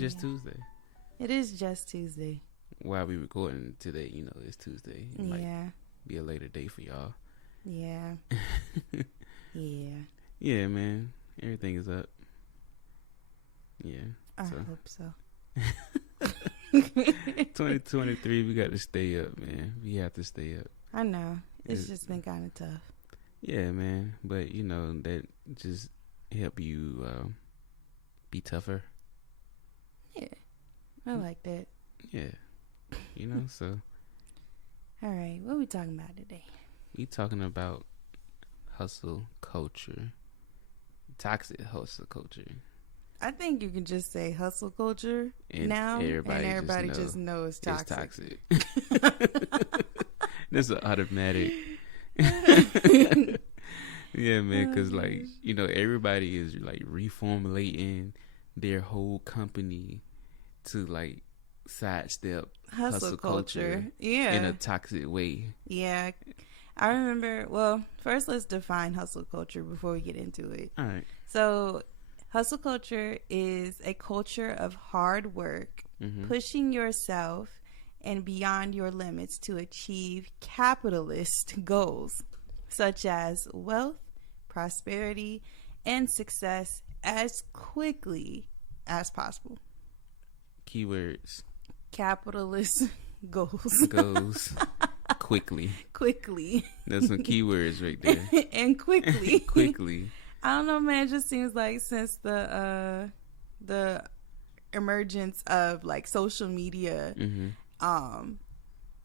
It's just Tuesday. It is just Tuesday. While we recording today, you know, it's Tuesday. It might be a later day for y'all. Yeah. Yeah. Yeah, man. Everything is up. Yeah. I hope so. 2023, we got to stay up, man. We have to stay up. I know. It's just been kind of tough. Yeah, man. But, you know, that just help you be tougher. Yeah. I like that. Yeah. You know, so. All right. What are we talking about today? We talking about hustle culture. Toxic hustle culture. I think you can just say hustle culture and now, everybody and everybody just knows toxic. It's toxic. That's an automatic. Yeah, man, because, like, you know, everybody is, like, reformulating their whole company to, like, sidestep hustle culture in a toxic way. Yeah. I remember, well, first let's define hustle culture before we get into it. All right. So, hustle culture is a culture of hard work, pushing yourself and beyond your limits to achieve capitalist goals, such as wealth, prosperity, and success as quickly as possible. Keywords. Capitalist goals. Goals. Quickly. That's some keywords right there. And quickly. Quickly. I don't know, man. It just seems like since the emergence of, like, social media,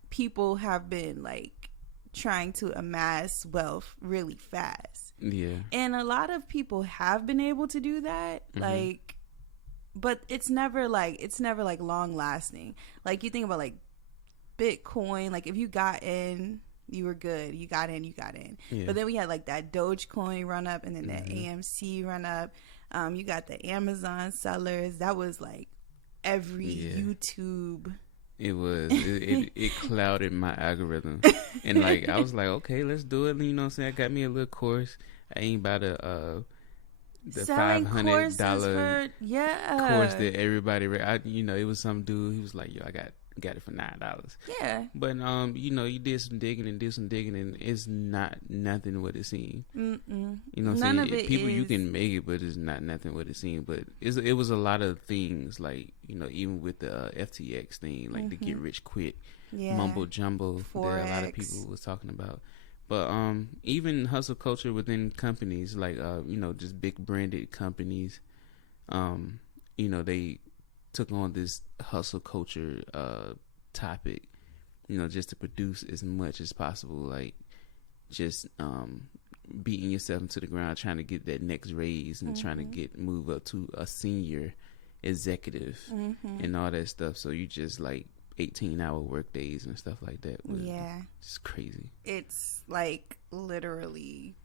people have been, like, trying to amass wealth really fast. Yeah. And a lot of people have been able to do that, like, but it's never like long lasting. Like, you think about, like, Bitcoin, like, if you got in, you were good. You got in. Yeah. But then we had, like, that Dogecoin run up, and then that AMC run up. You got the Amazon sellers. That was, like, every YouTube. It was. It clouded my algorithm. And, like, I was like, okay, let's do it. You know what I'm saying? I got me a little course. I ain't about to the $500 course that everybody it was some dude. He was like, yo, I got it for $9. Yeah. But you know, you did some digging, and it's not nothing what it seemed. You know what I'm saying? Of it people is... you can make it, but it's not nothing what it seemed. But it was a lot of things, like, you know, even with the FTX thing, like the get rich quick mumbo jumbo that a lot of people was talking about. But even hustle culture within companies, like you know, just big branded companies, you know, they took on this hustle culture topic, you know, just to produce as much as possible, like just beating yourself into the ground, trying to get that next raise and trying to move up to a senior executive and all that stuff. So you just, like, 18-hour work days and stuff like that. It's crazy. It's like literally,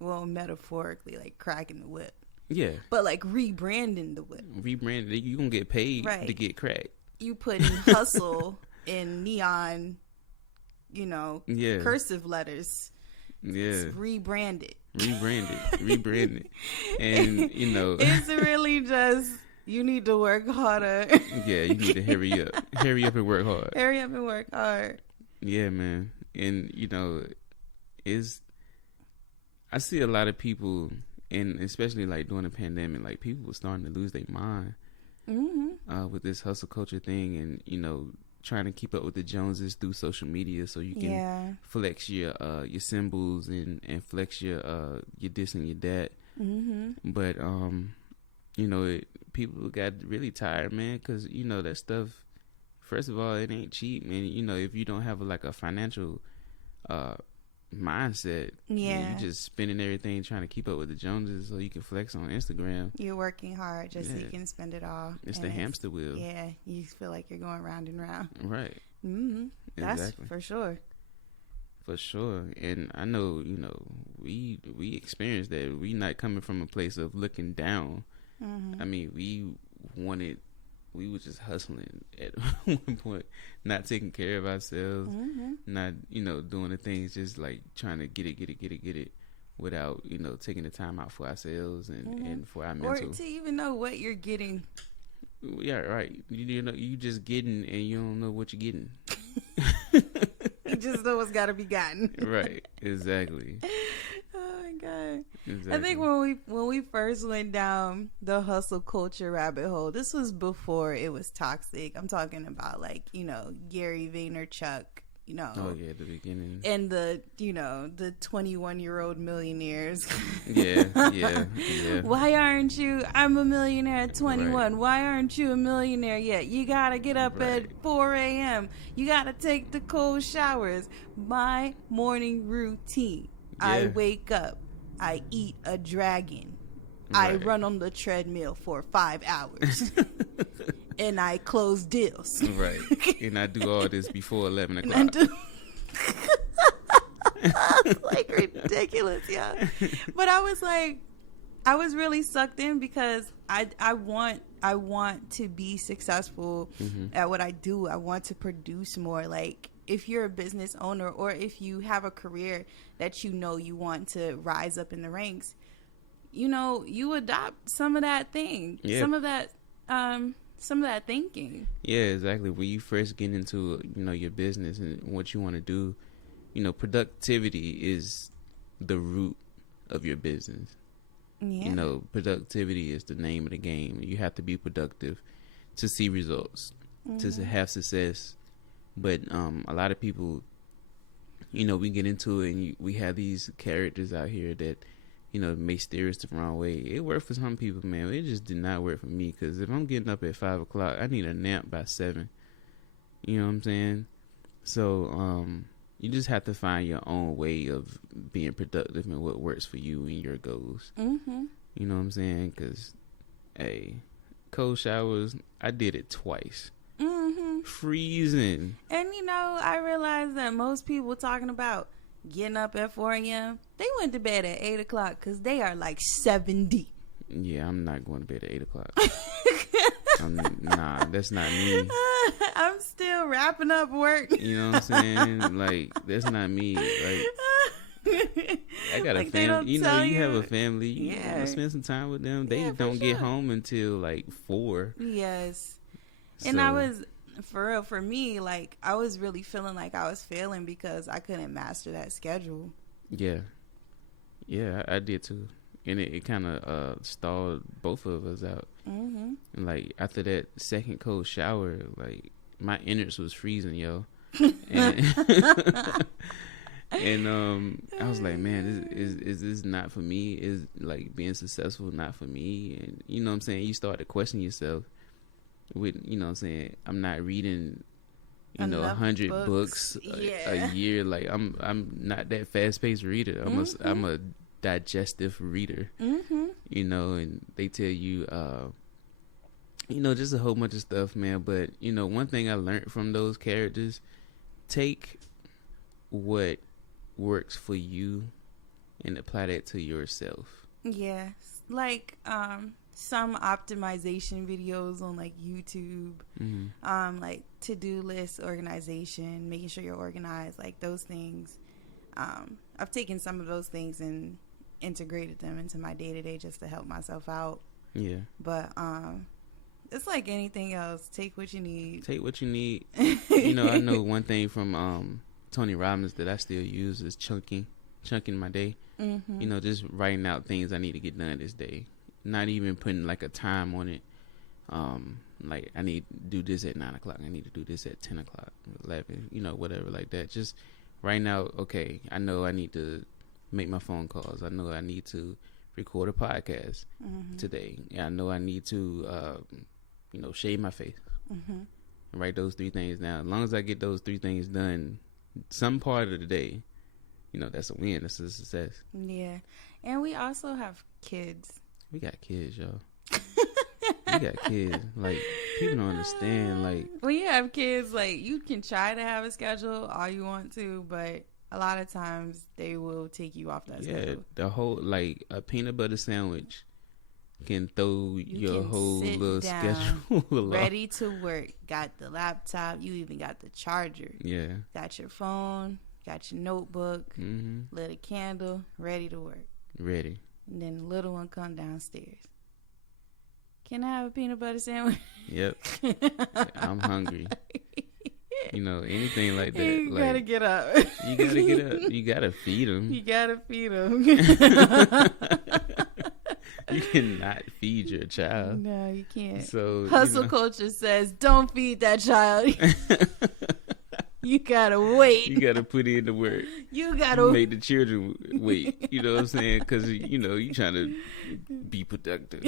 well, metaphorically, like cracking the whip. Yeah. But, like, rebranding the whip. Rebranding. You gonna get paid to get cracked. You put in hustle in neon, you know, cursive letters. Yeah. It's rebranded. And, you know. It's really just, you need to work harder. Yeah, you need to hurry up. Hurry up and work hard. Hurry up and work hard. Yeah, man. And, you know, I see a lot of people, and especially, like, during the pandemic, like, people were starting to lose their mind with this hustle culture thing, and, you know, trying to keep up with the Joneses through social media so you can flex your symbols and flex your this and your that. But you know, people got really tired, man, because, you know, that stuff, first of all, it ain't cheap, man. You know, if you don't have a financial mindset, you just spending everything trying to keep up with the Joneses so you can flex on Instagram. You're working hard just so you can spend it all. It's the hamster wheel. Yeah, you feel like you're going round and round. Right. That's exactly. for sure. For sure. And I know, you know, we experienced that. We not coming from a place of looking down. I mean, we were just hustling at one point, not taking care of ourselves, not, you know, doing the things, just like trying to get it without, you know, taking the time out for ourselves and for our mental. Or to even know what you're getting. Yeah, right. You know, you just getting and you don't know what you're getting. You just know what's got to be gotten. Right. Exactly. Oh my god. Exactly. I think when we first went down the hustle culture rabbit hole, this was before it was toxic. I'm talking about like, you know, Gary Vaynerchuk, you know. Oh yeah, the beginning. And the, you know, the 21-year-old millionaires. Yeah. Why aren't you? I'm a millionaire at 21. Right. Why aren't you a millionaire yet? You gotta get up at 4 a.m. You gotta take the cold showers. My morning routine. Yeah. I wake up. I eat a dragon. Right. I run on the treadmill for 5 hours. And I close deals. Right. And I do all this before 11 o'clock. Like ridiculous, yeah. But I was like, I was really sucked in because I want to be successful at what I do. I want to produce more. Like, if you're a business owner or if you have a career that you know you want to rise up in the ranks, you know, you adopt some of that thing, some of that thinking. Yeah, exactly. When you first get into, you know, your business and what you want to do, you know, productivity is the root of your business. Yeah. You know, productivity is the name of the game. You have to be productive to see results, to have success. But a lot of people, you know, we get into it and we have these characters out here that, you know, may steer us the wrong way. It worked for some people, man. It just did not work for me, because if I'm getting up at 5 o'clock, I need a nap by 7. You know what I'm saying? So you just have to find your own way of being productive and what works for you and your goals. You know what I'm saying? Because, hey, cold showers, I did it twice. Freezing. And, you know, I realized that most people talking about getting up at 4 a.m., they went to bed at 8 o'clock because they are like 70. Yeah, I'm not going to bed at 8 o'clock. Nah, that's not me. I'm still wrapping up work. You know what I'm saying? Like, that's not me. Like, I got like a family. You know, you have a family. You wanna spend some time with them. They don't get home until like 4. Yes. So. And I was, for real, for me, like, I was really feeling like I was failing because I couldn't master that schedule. Yeah. Yeah, I did too. And it kind of stalled both of us out. And like, after that second cold shower, like, my innards was freezing, yo. And, and I was like, man, is this not for me? Is, like, being successful not for me? And, you know what I'm saying? You start to question yourself with, you know what I'm saying, I'm not reading, you know, 100 books a year. Like, I'm not that fast-paced reader. I'm a digestive reader. You know, and they tell you, you know, just a whole bunch of stuff, man. But, you know, one thing I learned from those characters, take what works for you and apply that to yourself. Yeah. Like, some optimization videos on like YouTube, like to-do list organization, making sure you're organized, like those things. I've taken some of those things and integrated them into my day-to-day just to help myself out. Yeah. But it's like anything else. Take what you need. Take what you need. You know, I know one thing from Tony Robbins that I still use is chunking my day. You know, just writing out things I need to get done this day. Not even putting like a time on it. Like, I need to do this at 9 o'clock. I need to do this at 10 o'clock, 11, you know, whatever like that. Just writing out, okay, I know I need to make my phone calls. I know I need to record a podcast today. I know I need to, you know, shave my face. Write those 3 things down. As long as I get those 3 things done, some part of the day, you know, that's a win. That's a success. Yeah. And we also have kids. We got kids, yo. We got kids. Like, people don't understand. Like, when you have kids, like, you can try to have a schedule all you want to, but a lot of times they will take you off that schedule. Yeah, the whole, like, a peanut butter sandwich can throw your whole little schedule ready to work. Got the laptop. You even got the charger. Yeah. Got your phone. Got your notebook. Lit a candle. Ready to work. Ready. And then the little one come downstairs. Can I have a peanut butter sandwich? Yep. I'm hungry. You know, anything like that. You like, gotta get up. You gotta get up. You gotta feed them. You gotta feed them. You cannot feed your child. No, you can't. So hustle culture says, don't feed that child. You gotta wait. You gotta put in the work. You gotta make the children wait. You know what I'm saying? Because you know you trying to be productive.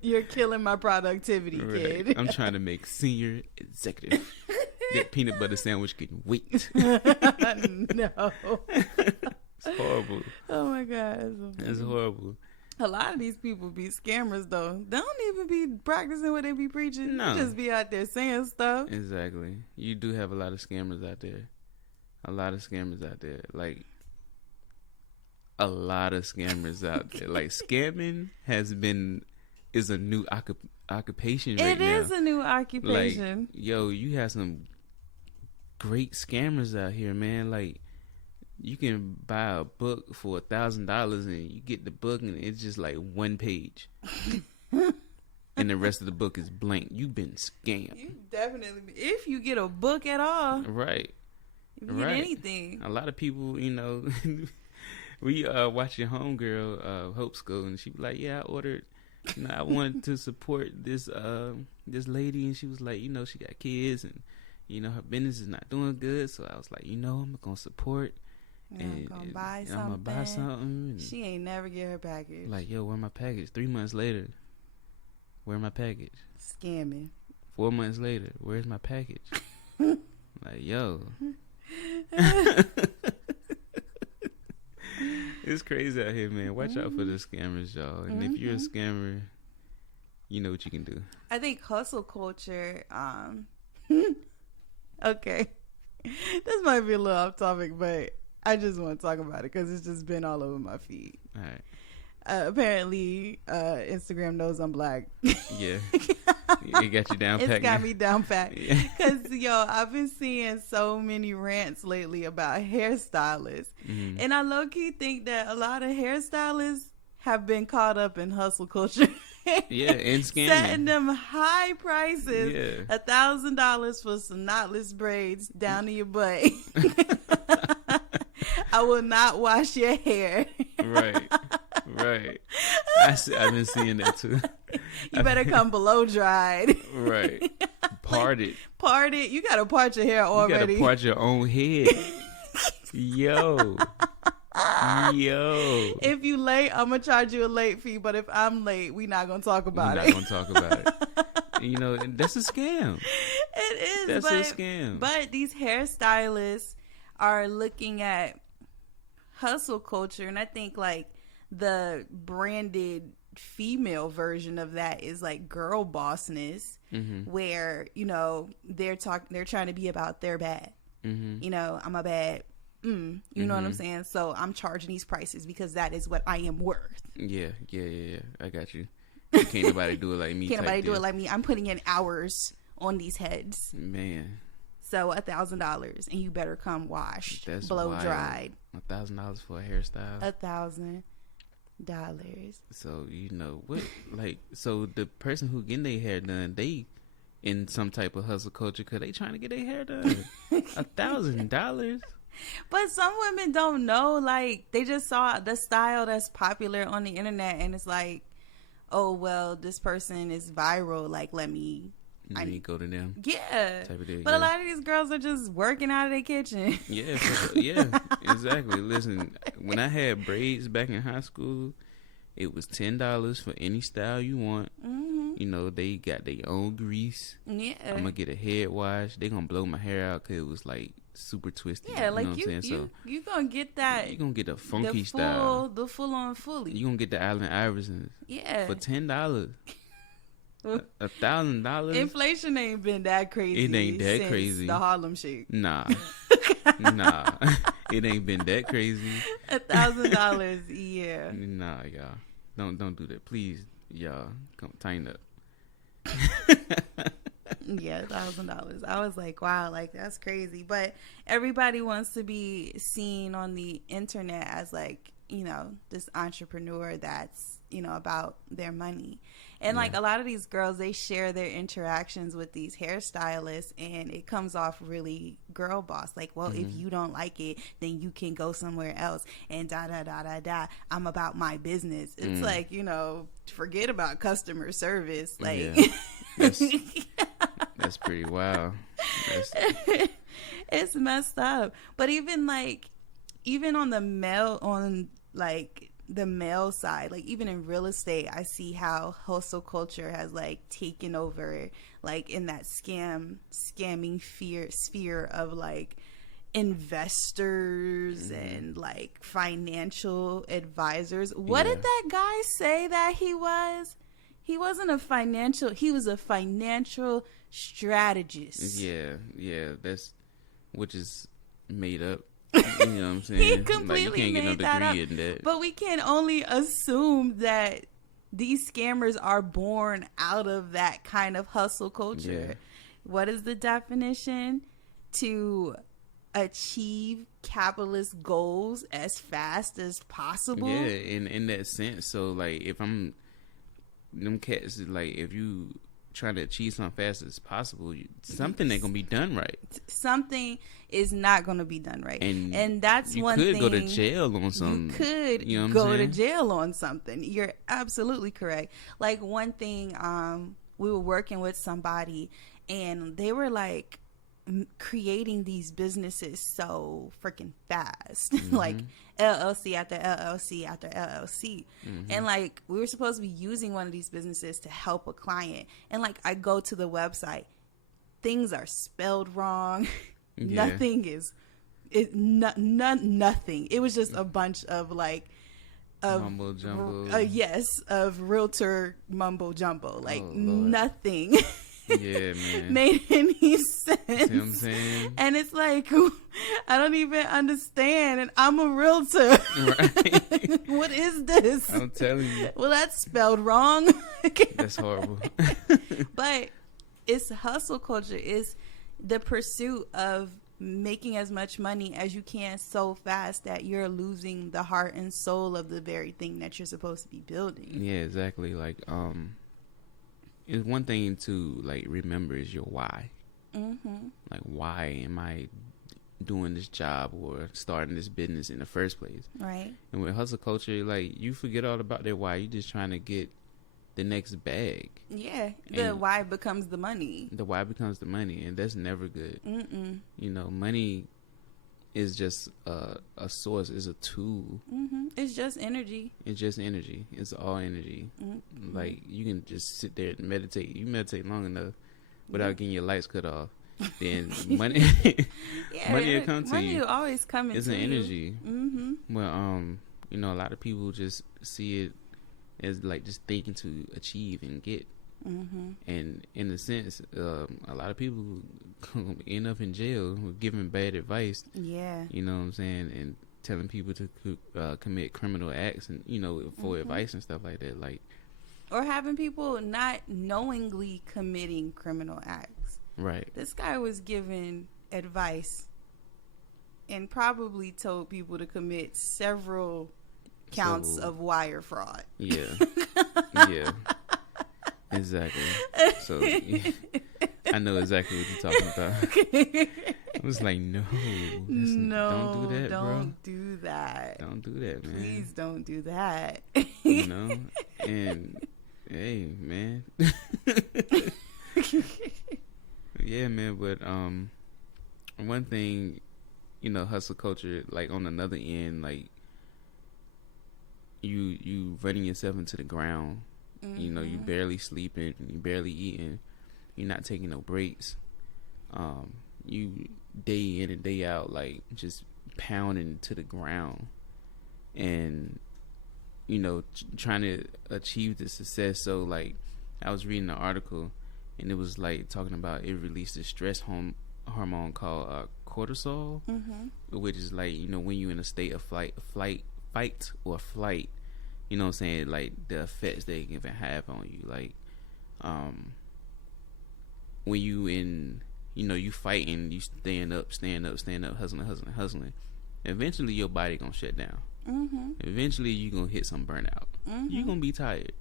You're killing my productivity, right. kid. I'm trying to make senior executive. That peanut butter sandwich can wait. No. It's horrible. Oh my God, it's horrible. A lot of these people be scammers, though. They don't even be practicing what they be preaching. No. They just be out there saying stuff. Exactly. You do have a lot of scammers out there. Like, a lot of scammers out there. Like, scamming is a new occupation right now. It is a new occupation. Like, yo, you have some great scammers out here, man. Like, you can buy a book for $1,000 and you get the book and it's just like one page. And the rest of the book is blank. You've been scammed. You definitely, if you get a book at all. Right. If you get anything. A lot of people, you know, we watch your homegirl, Hope School, and she was like, yeah, I ordered, you know, I wanted to support this lady, and she was like, you know, she got kids and, you know, her business is not doing good. So I was like, you know, I'm going to support. I'm gonna buy something. She ain't never get her package. Like, yo, where my package? 3 months later, where my package? Scamming. 4 months later, where's my package? Like, yo. It's crazy out here, man. Watch out for the scammers, y'all. And if you're a scammer, you know what you can do. I think hustle culture, okay. This might be a little off topic, but I just want to talk about it because it's just been all over my feed. All right. Apparently, Instagram knows I'm black. Yeah. It got you down pat. It's got me down pat. Because, yo, I've been seeing so many rants lately about hairstylists. Mm-hmm. And I low-key think that a lot of hairstylists have been caught up in hustle culture. Yeah, and scamming. Setting them high prices. Yeah. $1,000 for some knotless braids down to your butt. I will not wash your hair. Right. I've been seeing that too. You better come below dried. Right. Parted. You gotta part your hair already. You gotta part your own head. Yo. If you late, I'm gonna charge you a late fee. But if I'm late, we not gonna talk about it. We're not gonna talk about it. You know, that's a scam. It is. That's a scam. But these hairstylists are looking at hustle culture, and I think like the branded female version of that is like girl bossness, where, you know, they're trying to be about their bad. You know, I'm a bad. You know what I'm saying? So I'm charging these prices because that is what I am worth. Yeah. I got you. Can't nobody do it like me. Can't nobody do it like me. I'm putting in hours on these heads. Man. So $1,000, and you better come washed, blow dried. $1,000 for a hairstyle. $1,000. So you know what? Like, so the person who getting their hair done, they in some type of hustle culture because they trying to get their hair done. $1,000. But some women don't know. Like, they just saw the style that's popular on the internet, and it's like, oh well, this person is viral. Like, let me. I need to go to them. Yeah. But a lot of these girls are just working out of their kitchen. Yeah, exactly. Listen, when I had braids back in high school, it was $10 for any style you want. You know, they got their own grease. Yeah. I'm going to get a head wash. They going to blow my hair out because it was like super twisted. Yeah, like you know what I'm saying? You going to get that. You going to get a funky style. The full on fully. You going to get the Allen Iversons. Yeah. For $10. $1,000. Inflation ain't been that crazy. It ain't that crazy. The Harlem Shake. Nah. It ain't been that crazy. $1,000. Yeah. Nah, y'all. Don't do that, please. Y'all, come tighten up. Yeah, $1,000. I was like, wow, like that's crazy. But everybody wants to be seen on the internet as like, you know, this entrepreneur that's, about their money. And like a lot of these girls, they share their interactions with these hairstylists, and it comes off really girl boss. Like, well, if you don't like it, then you can go somewhere else, and da da da da da. I'm about my business. It's like, forget about customer service. Like, that's pretty wild. It's messed up. But even on the male side, like even in real estate, I see how hustle culture has like taken over, like in that scamming sphere of like investors and like financial advisors. What did that guy say that he was? He wasn't a financial, he was a financial strategist. Yeah, which is made up. You know what I'm saying? He completely like, you can't made get no that degree up. in that. But we can only assume that these scammers are born out of that kind of hustle culture. Yeah. What is the definition? To achieve capitalist goals as fast as possible. Yeah, in that sense. So like, if I'm them cats, like if you trying to achieve something fast as possible, something ain't gonna be done right. Something is not gonna be done right, and that's you one could thing. Go to jail on something. You could go to jail on something. You're absolutely correct. Like one thing, we were working with somebody, and they were like creating these businesses so freaking fast, like LLC after LLC after LLC. And like we were supposed to be using one of these businesses to help a client, and like I go to the website, things are spelled wrong. Nothing is nothing. It was just a bunch of like mumbo jumbo. Of realtor mumbo jumbo. Like nothing Yeah, man. made any sense. See what I'm saying? And it's like, I don't even understand. And I'm a realtor. Right. What is this? I'm telling you. Well, that's spelled wrong. That's horrible. But it's hustle culture. It's the pursuit of making as much money as you can so fast that you're losing the heart and soul of the very thing that you're supposed to be building. Yeah, exactly. Like, it's one thing to like remember is your why. Like, why am I doing this job or starting this business in the first place? Right. And with hustle culture, like, you forget all about that why. You just trying to get the next bag. Yeah, the why becomes the money. The why becomes the money, and that's never good. You know, money is just a source, is a tool. It's just energy. It's just energy. It's all energy. Like, you can just sit there and meditate. You meditate long enough without getting your lights cut off, then money money will come to money you. Will always come into it's an you. energy. Well, you know, a lot of people just see it as like just thinking to achieve and get. And in a sense, a lot of people end up in jail with giving bad advice. Yeah. You know what I'm saying? And telling people to commit criminal acts and, you know, for advice and stuff like that. Like, or having people not knowingly committing criminal acts. Right. This guy was giving advice and probably told people to commit several counts of wire fraud. Yeah. Yeah. Exactly. So yeah, I know exactly what you're talking about. I was like, no, don't do that, bro. Don't do that. Don't do that, man. Please don't do that. You know, and hey, man. Yeah, man. But one thing, you know, hustle culture, like on another end, like you running yourself into the ground. You know, you barely sleeping, you barely eating, you're not taking no breaks. You day in and day out, like just pounding to the ground, and you know, trying to achieve the success. So like, I was reading an article, and it was like talking about it released a stress hormone called cortisol, which is like, you know, when you're in a state of fight or flight. You know what I'm saying? Like, the effects they can even have on you. Like, when you in, you know, you fighting, you stand up, hustling. eventually your body gonna shut down. Eventually you gonna hit some burnout. You gonna be tired.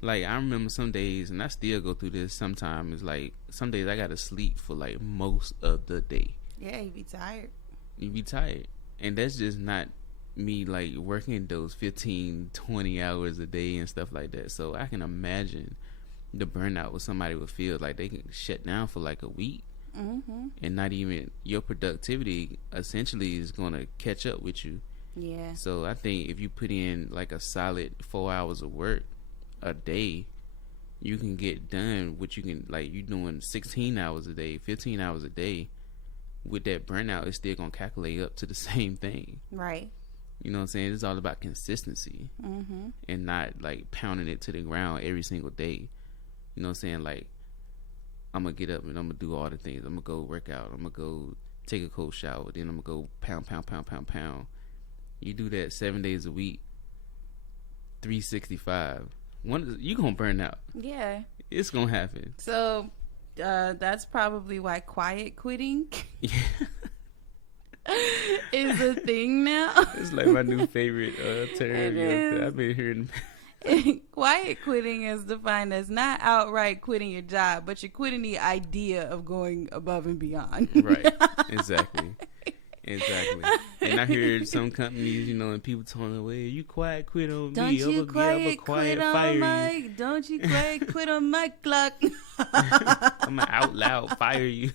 Like, I remember some days, and I still go through this sometimes. It's like some days I gotta sleep for like most of the day. Yeah, you be tired. You be tired, and that's just not me like working those 15, 20 hours a day and stuff like that. So I can imagine the burnout what somebody would feel like. They can shut down for like a week, and not even your productivity essentially is gonna catch up with you. Yeah. So I think if you put in like a solid 4 hours of work a day, you can get done what you can. Like, you doing 16 hours a day, 15 hours a day. With that burnout, it's still gonna calculate up to the same thing. Right. You know what I'm saying? It's all about consistency, and not like pounding it to the ground every single day. You know what I'm saying? Like, I'm gonna get up and I'm gonna do all the things. I'm gonna go work out. I'm gonna go take a cold shower. Then I'm gonna go pound. You do that 7 days a week, 365. You gonna burn out. Yeah. It's gonna happen. So, that's probably why quiet quitting is a thing now. It's like my new favorite term. I've been hearing. Quiet quitting is defined as not outright quitting your job, but you're quitting the idea of going above and beyond. Right. Exactly. And I heard some companies, and people telling me, well, you quiet quit on me. Don't you quiet quit on my, don't you quiet quit on my clock. I'm gonna out loud fire you.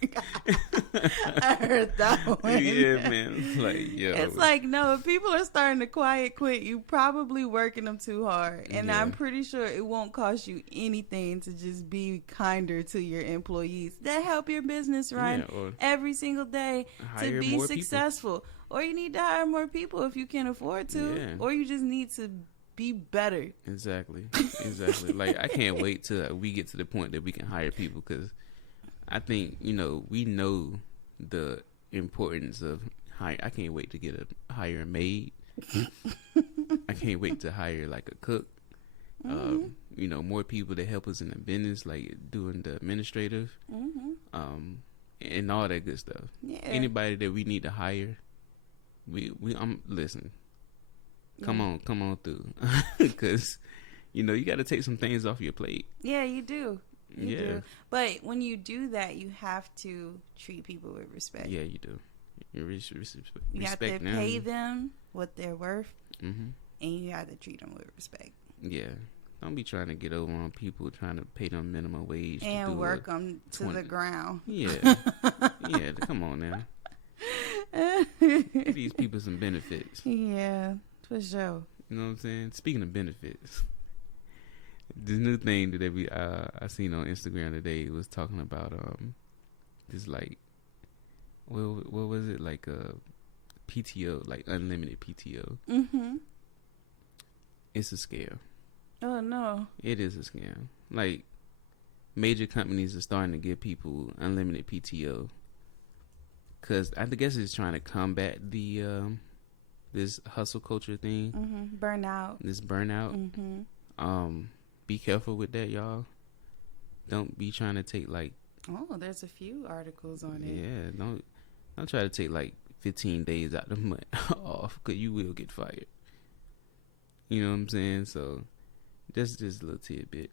I heard that one. Yeah, man. Like, yo. It's like, no, if people are starting to quiet quit, you probably working them too hard. And I'm pretty sure it won't cost you anything to just be kinder to your employees that help your business run every single day to be successful. Or you need to hire more people if you can afford to. Yeah. Or you just need to be better. Exactly. Like, I can't wait till we get to the point that we can hire people, because I think, we know the importance of hire. I can't wait to hire a maid. I can't wait to hire like a cook. More people to help us in the business, like doing the administrative, and all that good stuff. Yeah. Anybody that we need to hire, listen. Come on through, because you got to take some things off your plate. Yeah, you do. You do. But when you do that, you have to treat people with respect. Yeah, you do. You have to pay them what they're worth, and you have to treat them with respect. Yeah. Don't be trying to get over on people, trying to pay them minimum wage and work them to the ground. Yeah. Yeah, come on now. Give these people some benefits. Yeah, for sure. You know what I'm saying? Speaking of benefits, this new thing that I seen on Instagram today was talking about this, like, what was it, like PTO, like unlimited PTO. It's a scam. Oh no. It is a scam. Like, major companies are starting to give people unlimited PTO because I guess it's trying to combat the this hustle culture thing. Burnout. This burnout. Be careful with that, y'all. Don't be trying to take like. Oh, there's a few articles on it. Yeah, don't try to take like 15 days out of the month off, because you will get fired. You know what I'm saying? So that's just a little tidbit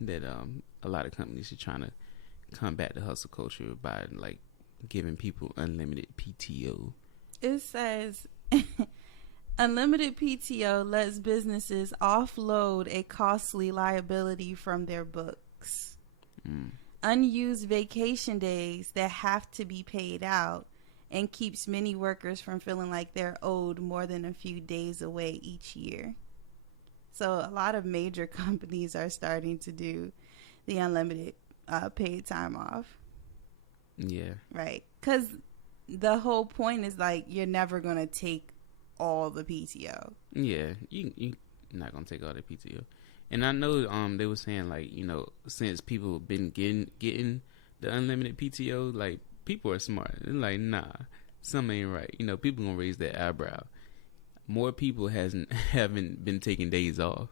that a lot of companies are trying to combat the hustle culture by like giving people unlimited PTO. It says unlimited PTO lets businesses offload a costly liability from their books. Unused vacation days that have to be paid out, and keeps many workers from feeling like they're owed more than a few days away each year. So a lot of major companies are starting to do the unlimited paid time off. Yeah. Right. Because the whole point is like you're never going to take all the PTO. Yeah. You're not going to take all the PTO. And I know they were saying, like, since people have been getting the unlimited PTO, like, people are smart. They're like, nah, something ain't right. People gonna raise their eyebrow. More people haven't been taking days off,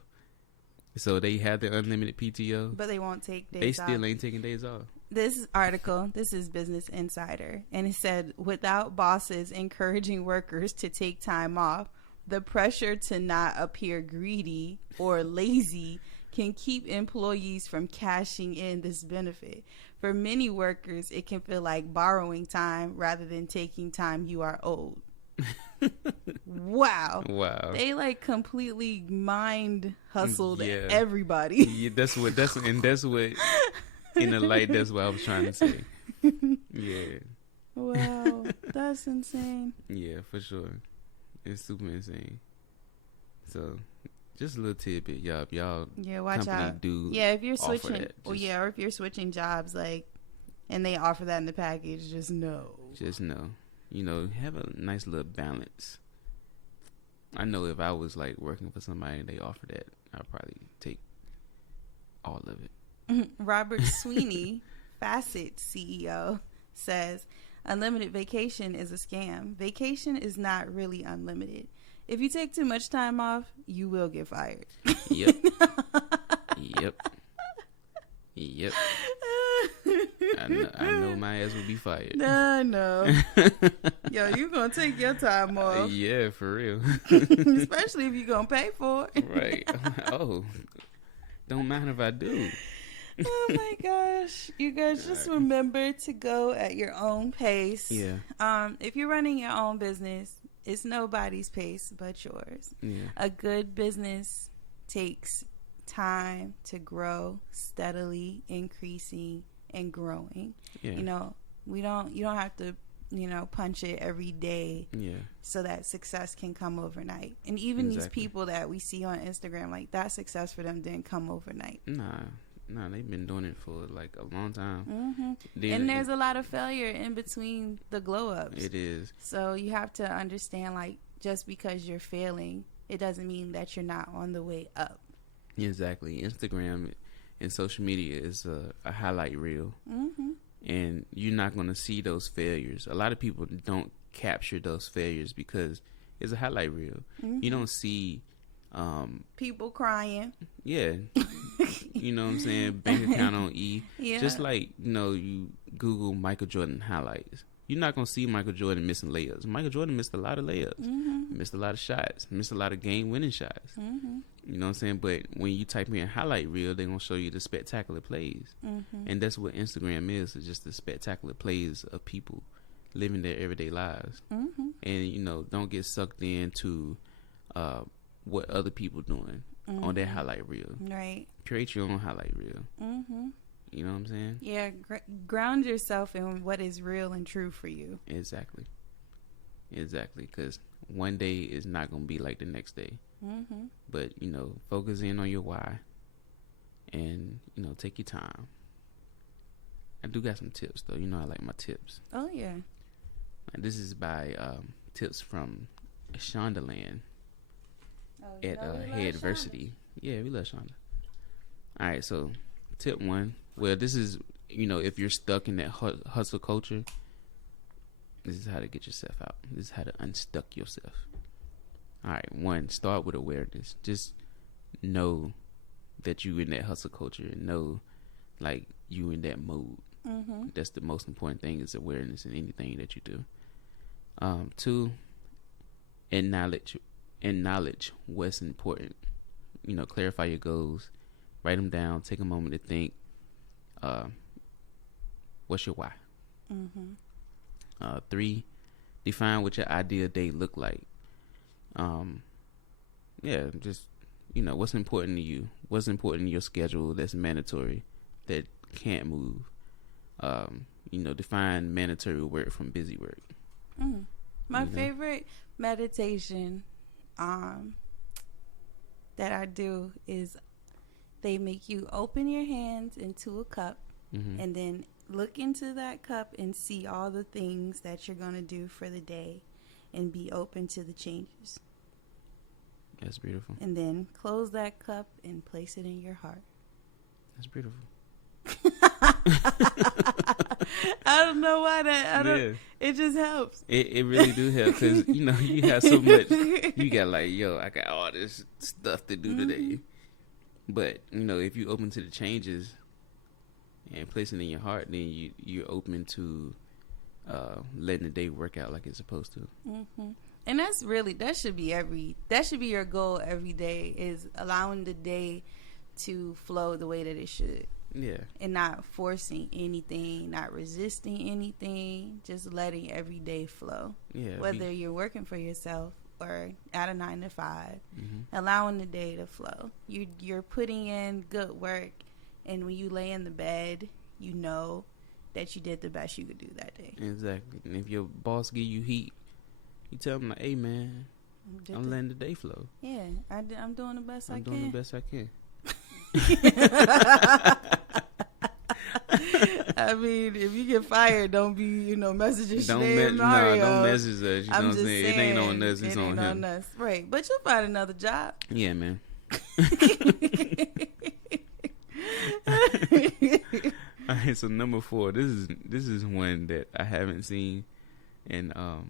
so they have the unlimited PTO, but they won't take days. They still ain't taking days off. this article, this is Business Insider, and it said, without bosses encouraging workers to take time off, the pressure to not appear greedy or lazy can keep employees from cashing in this benefit. For many workers, it can feel like borrowing time rather than taking time you are owed. Wow. They like completely mind hustled everybody. Yeah, that's what in the light, that's what I was trying to say. Yeah. Wow, that's insane. Yeah, for sure. It's super insane. So, just a little tidbit, y'all. Yeah, watch out. If you're switching, or if you're switching jobs, like, and they offer that in the package, just know. Have a nice little balance. I know if I was like working for somebody and they offer that, I'd probably take all of it. Robert Sweeney, Facet CEO, says unlimited vacation is a scam. Vacation is not really unlimited. If you take too much time off, you will get fired. Yep. I know my ass will be fired. No. Yo, you gonna take your time off. Yeah, for real. Especially if you gonna pay for it. Right. Oh, don't mind if I do. Oh my gosh. You guys just remember to go at your own pace. Yeah. If you're running your own business, it's nobody's pace but yours. Yeah. A good business takes time to grow, steadily increasing and growing. Yeah. You don't have to, punch it every day. Yeah. So that success can come overnight. And even these people that we see on Instagram, like that success for them didn't come overnight. Nah, they've been doing it for like a long time. Mm-hmm. And there's a lot of failure in between the glow ups. It is. So you have to understand, like, just because you're failing, it doesn't mean that you're not on the way up. Exactly. Instagram and social media is a highlight reel. Mm-hmm. And you're not going to see those failures. A lot of people don't capture those failures because it's a highlight reel. Mm-hmm. You don't see people crying. Yeah. You know what I'm saying? Bank account on E. Yeah. Just like, you Google Michael Jordan highlights. You're not going to see Michael Jordan missing layups. Michael Jordan missed a lot of layups. Mm-hmm. Missed a lot of shots. Missed a lot of game-winning shots. Mm-hmm. You know what I'm saying? But when you type in highlight reel, they're going to show you the spectacular plays. Mm-hmm. And that's what Instagram is. It's just the spectacular plays of people living their everyday lives. Mm-hmm. And, don't get sucked into what other people doing on their highlight reel. Right. Create your own highlight reel. Mm-hmm. You know what I'm saying? Yeah. Ground yourself in what is real and true for you. Exactly. Because one day is not going to be like the next day. Mm-hmm. But, focus in on your why and, take your time. I do got some tips, though. I like my tips. Oh, yeah. And this is by tips from Shondaland at Headversity. Yeah, we love Shonda. All right, so tip 1. Well, this is, if you're stuck in that hustle culture, this is how to get yourself out. This is how to unstuck yourself. All right, 1, start with awareness. Just know that you in that hustle culture and know, like, you in that mode. Mm-hmm. That's the most important thing, is awareness in anything that you do. 2, acknowledge what's important. Clarify your goals. Write them down. Take a moment to think. What's your why? Mm-hmm. 3, define what your ideal day look like. Just what's important to you. What's important in your schedule that's mandatory, that can't move. Define mandatory work from busy work. Mm. My favorite meditation that I do is they make you open your hands into a cup, mm-hmm. and then look into that cup and see all the things that you're going to do for the day and be open to the changes. That's beautiful. And then close that cup and place it in your heart. That's beautiful. I don't know why it just helps. It really do help, because you have so much. You got like, I got all this stuff to do today. But if you open to the changes and placing it in your heart, then you're open to letting the day work out like it's supposed to. Mm-hmm. And that should be your goal every day, is allowing the day to flow the way that it should. Yeah. And not forcing anything, not resisting anything, just letting every day flow. Yeah. Whether you're working for yourself or at a 9 to 5, allowing the day to flow. You're putting in good work, and when you lay in the bed, you know that you did the best you could do that day. Exactly. And if your boss give you heat, you tell them like, "Hey man, I'm letting the day flow." Yeah, I'm doing the best I can. I'm doing the best I can. I mean, if you get fired, don't be, messaging Don't Mario. don't message us. You know what I'm saying? It ain't on us. It's on him. Us. Right. But you'll find another job. Yeah, man. All right, so number 4. This is one that I haven't seen, and I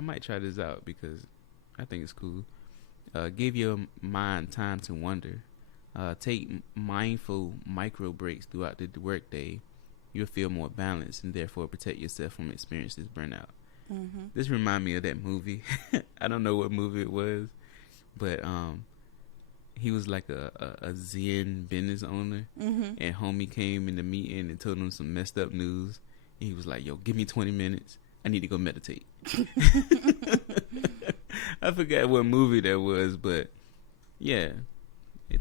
might try this out because I think it's cool. Give your mind time to wonder. Take mindful micro breaks throughout the workday. You'll feel more balanced and therefore protect yourself from experiencing this burnout. Mm-hmm. This reminds me of that movie. I don't know what movie it was, but he was like a Zen business owner, and homie came in the meeting and told him some messed up news. And he was like, "Yo, give me 20 minutes. I need to go meditate." I forgot what movie that was, but yeah.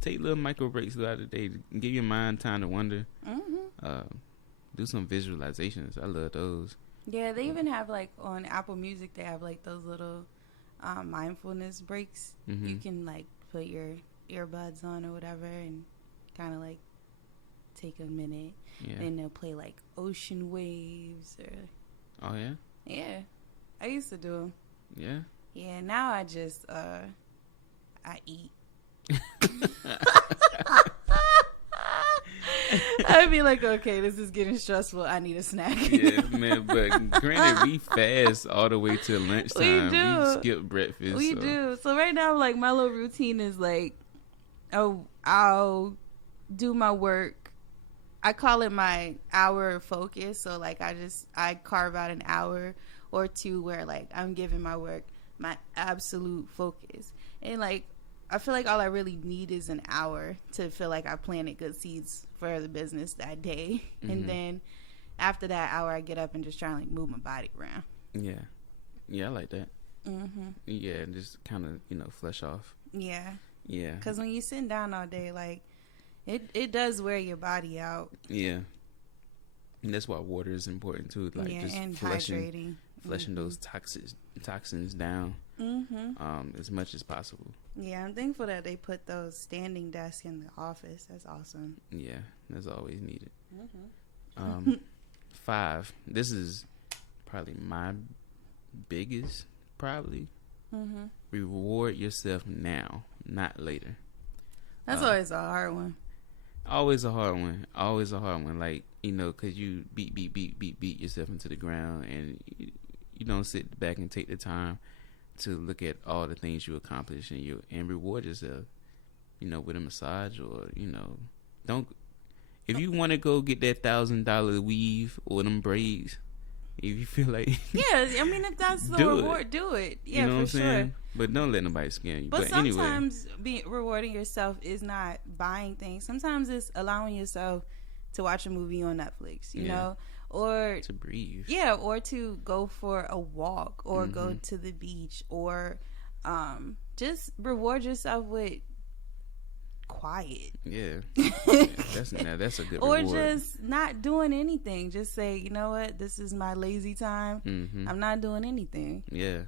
Take little micro breaks throughout the day. Give your mind time to wonder. Do some visualizations. I love those. Yeah, they even have like on Apple Music, they have like those little mindfulness breaks. You can like put your earbuds on or whatever and kind of like take a minute. Yeah. And they'll play like ocean waves or. Oh yeah. Yeah, I used to do them. Yeah. Yeah. Now I just I eat. I'd be like, okay, this is getting stressful. I need a snack. Yeah, man. But granted, we fast all the way to lunchtime. We do. We skip breakfast. We do. So right now, like my little routine is like, I'll do my work. I call it my hour of focus. So like, I carve out an hour or two where like I'm giving my work my absolute focus, and like. I feel like all I really need is an hour to feel like I planted good seeds for the business that day. And then after that hour, I get up and just try to like move my body around. Yeah. Yeah, I like that. Yeah, and just kind of, flesh off. Yeah. Yeah. Because when you're sitting down all day, like, it does wear your body out. Yeah. And that's why water is important, too. Like, just and hydrating. Flushing those toxins down as much as possible. Yeah, I'm thankful that they put those standing desks in the office. That's awesome. Yeah, that's always needed. 5. This is probably my biggest, Reward yourself now, not later. That's always a hard one. Always a hard one. Always a hard one. Like, because you beat yourself into the ground, and you don't sit back and take the time to look at all the things you accomplish and reward yourself, with a massage or, don't, if you want to go get that $1,000 weave or them braids, if you feel like. Yeah, I mean, if that's the reward, do it. Yeah, for sure. Saying? But don't let nobody scam you. But sometimes rewarding yourself is not buying things. Sometimes it's allowing yourself to watch a movie on Netflix, you know? Or to breathe. Yeah, or to go for a walk or go to the beach or just reward yourself with quiet. Yeah. That's a good or reward. just not doing anything. Just say, you know what, this is my lazy time. I'm not doing anything. Yeah,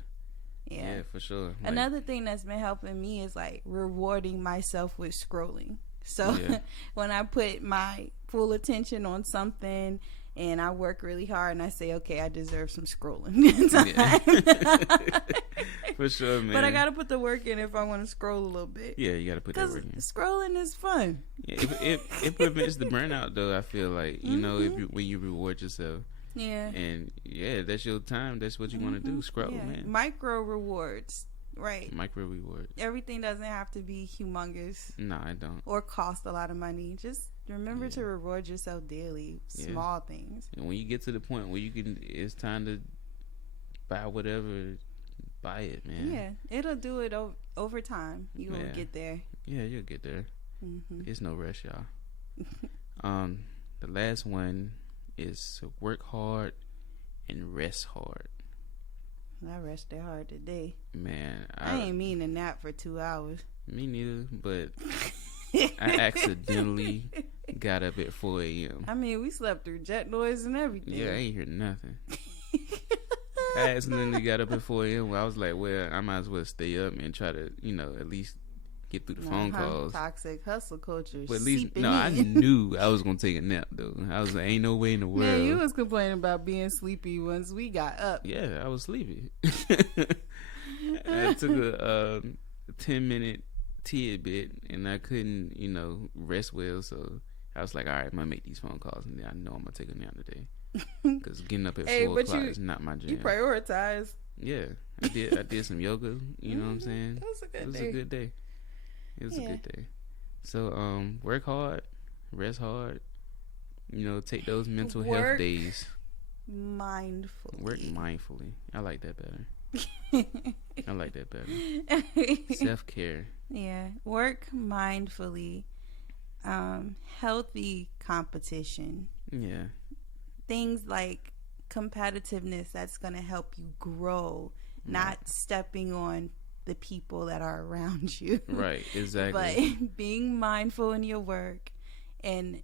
for sure. Like, another thing that's been helping me is like rewarding myself with scrolling. So when I put my full attention on something and I work really hard and I say, okay, I deserve some scrolling time. For sure, man. But I gotta put the work in if I want to scroll a little bit. Yeah, you gotta put that work in. Scrolling is fun. Yeah, it prevents the burnout, though. I feel like when you reward yourself. Yeah. And that's your time. That's what you want to do. Scroll, man. Micro rewards. Right. Micro reward. Everything doesn't have to be humongous. No, I don't. Or cost a lot of money. Just remember to reward yourself daily. Small things. And when you get to the point where it's time to buy whatever, buy it, man. Yeah, it'll do it over time. You will get there. Yeah, you'll get there. Mm-hmm. It's no rush, y'all. The last one is work hard and rest hard. I rested hard today. Man, I ain't mean to nap for 2 hours. Me neither, but I accidentally got up at 4 a.m. I mean, we slept through jet noise and everything. Yeah, I ain't hear nothing. I accidentally got up at 4 a.m. I was like, well, I might as well stay up and try to, at least get through the phone calls. Toxic hustle culture. But at least, I knew I was going to take a nap, though. I was like, ain't no way in the world. Man, you was complaining about being sleepy once we got up. Yeah, I was sleepy. I took a 10-minute tidbit, and I couldn't, rest well. So I was like, all right, I'm going to make these phone calls, and then I know I'm going to take a nap today. Because getting up at 4 o'clock is not my jam. You prioritize. Yeah, I did some yoga. You know what I'm saying? It was a good day. It was a good day. So, work hard, rest hard. Take those mental health days. Mindfully. Work mindfully. I like that better. Self-care. Yeah. Work mindfully. Healthy competition. Yeah. Things like competitiveness that's going to help you grow, not stepping on the people that are around you. Right, exactly. But being mindful in your work and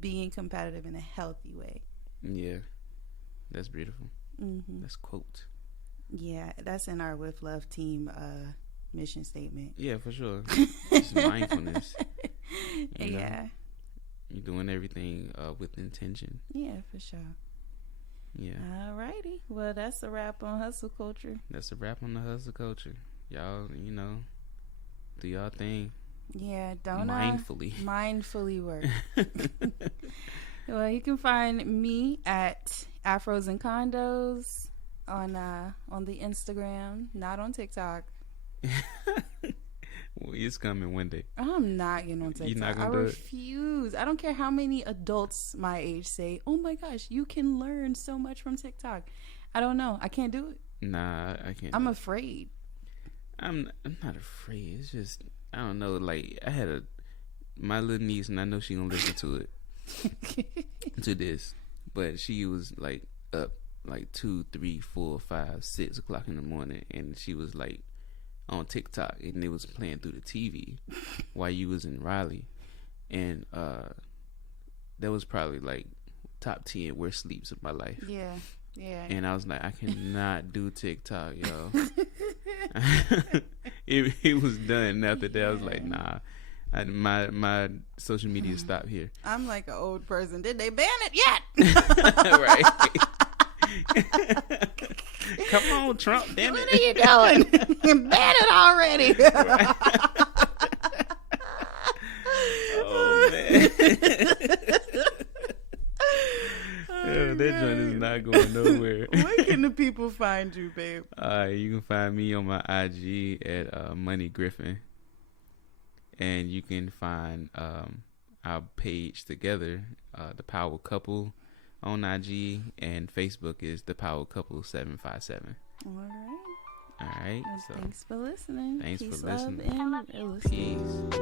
being competitive in a healthy way. Yeah, that's beautiful. Mm-hmm. That's quote. Yeah, that's in our With Love team mission statement. Yeah, for sure. It's mindfulness. Yeah. You're doing everything with intention. Yeah, for sure. Yeah. Alrighty. Well, that's a wrap on hustle culture. That's a wrap on the hustle culture. Y'all, do y'all thing. Yeah, don't mindfully work. Well, you can find me at Afros and Condos on the Instagram, not on TikTok. Well, it's coming one day. I'm not getting on TikTok. You're not gonna I refuse. I don't care how many adults my age say, "Oh my gosh, you can learn so much from TikTok." I don't know. I can't do it. Nah, I can't. I'm afraid. I'm not afraid. It's just I don't know. Like I had my little niece, and I know she gonna listen to it to this, but she was like up like 2, 3, 4, 5, 6 o'clock in the morning, and she was like on TikTok, and it was playing through the TV while you was in Raleigh, and that was probably like top 10 worst sleeps of my life. Yeah. And I was like, I cannot do TikTok, yo. it was done. After that, I was like, nah. My social media stopped here. I'm like an old person. Did they ban it yet? Right. Come on, Trump. Damn it. What are you doing? Ban it already. Right. Oh, man. That joint is not going nowhere. Where can the people find you, babe? You can find me on my IG at Money Griffin. And you can find our page together, The Power Couple, on IG, and Facebook is The Power Couple 757. All right. All right. Well, so thanks for listening. Thanks Peace, for listening. Love, and Peace.